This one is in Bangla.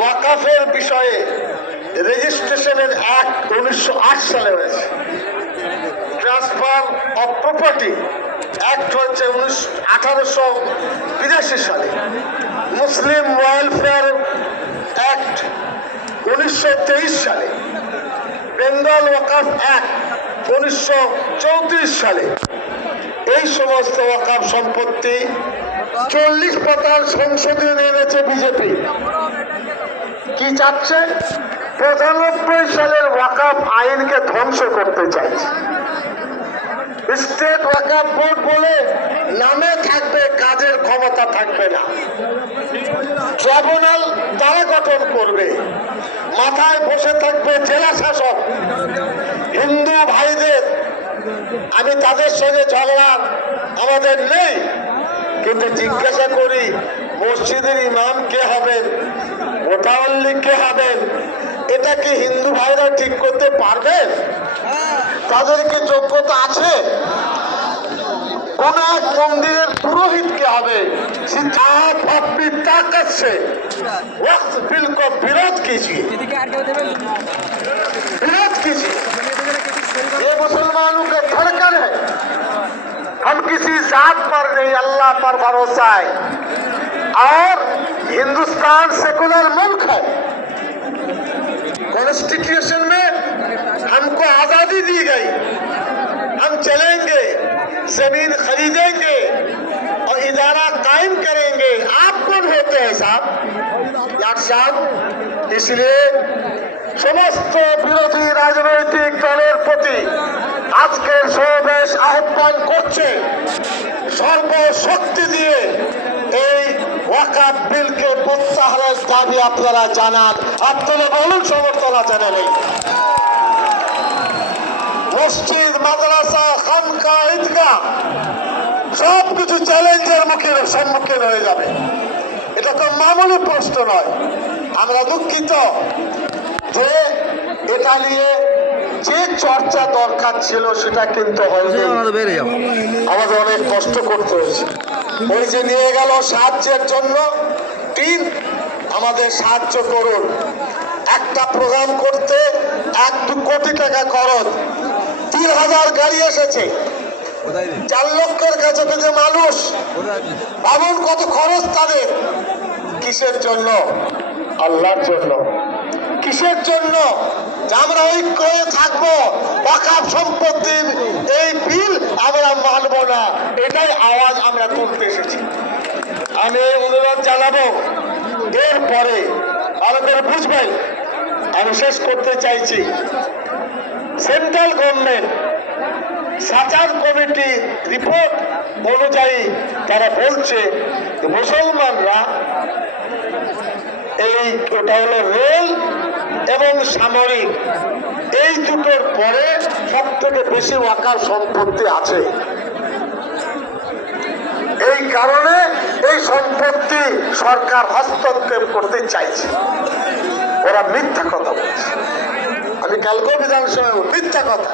ওয়াকাফের বিষয়ে রেজিস্ট্রেশনের অ্যাক্ট 1908 সালে হয়েছে। ট্রান্সফার অফ প্রপার্টি অ্যাক্ট হচ্ছে 1882 সালে। মুসলিম ওয়েলফেয়ার অ্যাক্ট 1923 সালে। বেঙ্গল ওয়াকাফ অ্যাক্ট 1934 সালে। এই সমস্ত ওয়াকাফ সম্পত্তি 40% সংশোধন এনেছে বিজেপি। কি চাচ্ছে? 95 সালের ওয়াকাফ আইনকে ধ্বংস করতে চাইছে। স্টেট ওয়াকাফ বোর্ড বলে নামে থাকবে, কাজের ক্ষমতা থাকবে না। ট্রাইব্যুনাল তারা গঠন করবে, মাথায় বসে থাকবে জেলা শাসক। হিন্দু ভাইদের, আমি তাদের সঙ্গে ঝগড়া আমাদের নেই, কিন্তু জিজ্ঞাসা করি মসজিদের ইমাম কে হবেন, মোতাওয়াল্লি কে হবেন, এটা কি হিন্দু ভাইরা ঠিক করতে পারবেন? তাদের কি যোগ্যতা আছে? কোন এক মন্দিরের পুরোহিত কে হবে? आप अपनी ताकत से वक्त बिल को विरोध कीजिए, विरोध कीजिए। ये मुसलमानों के धड़कन है। हम किसी जात पर नहीं, अल्लाह पर भरोसा है। और हिंदुस्तान सेकुलर मुल्क है। कॉन्स्टिट्यूशन में हमको आजादी दी गई, हम चलेंगे, जमीन खरीदेंगे और इदारा कायम करेंगे। आप कौन होते हैं साहब? यार साहब, इसलिए समस्त বিরোধী রাজনৈতিক দলের প্রতি আজকের সমাবেশ আহ্বান করছে সর্বশক্তি দিয়ে এই ওয়াকাফ বিলকে প্রত্যাহারের দাবি আপনারা জানান। আপনারা বলুন সমর্থন আছে না নেই? মসজিদ, মাদ্রাসা, খানকা, ঈদগাহ সবকিছু চ্যালেঞ্জের সম্মুখীন হয়ে যাবে। এটা তো মামুলি প্রশ্ন নয়। আমরা দুঃখিত যে এটা নিয়ে যে চর্চা দরকার ছিল সেটা কিন্তু হয়নি। আমাদের অনেক কষ্ট করতে হয়েছে। ওই যে নিয়ে গেল সাহায্যের জন্য টিম, আমাদের সাহায্য করুন। একটা প্রোগ্রাম করতে 1-2 কোটি টাকা খরচ, 3000 গাড়ি এসেছে, 4 লক্ষের কাছে মানুষ। ভাবুন কত খরচ তাদের। কিসের জন্য? আল্লাহর জন্য। কিসের জন্য? যে আমরা ঐক্য হয়ে থাকবো, ওয়াকাফ সম্পত্তির এই বিল আমরা মানব না, এটাই আওয়াজ আমরা তুলতে এসেছি। আমি অনুরোধ জানাবো, এরপরে আমাদের বুঝবেন, আমি শেষ করতে চাইছি, central government Sachar committee report অনুযায়ী তারা বলছে মুসলমানরা ওটা হলো রেল এবং সামরিক, এই দুটোর পরে সব থেকে বেশি ওয়াকাফ সম্পত্তি আছে। এই কারণে এই সম্পত্তি সরকার হস্তক্ষেপ করতে চাইছে। ওরা মিথ্যা কথা বলছে। আমি কালকেও বিধানসভায় মিথ্যা কথা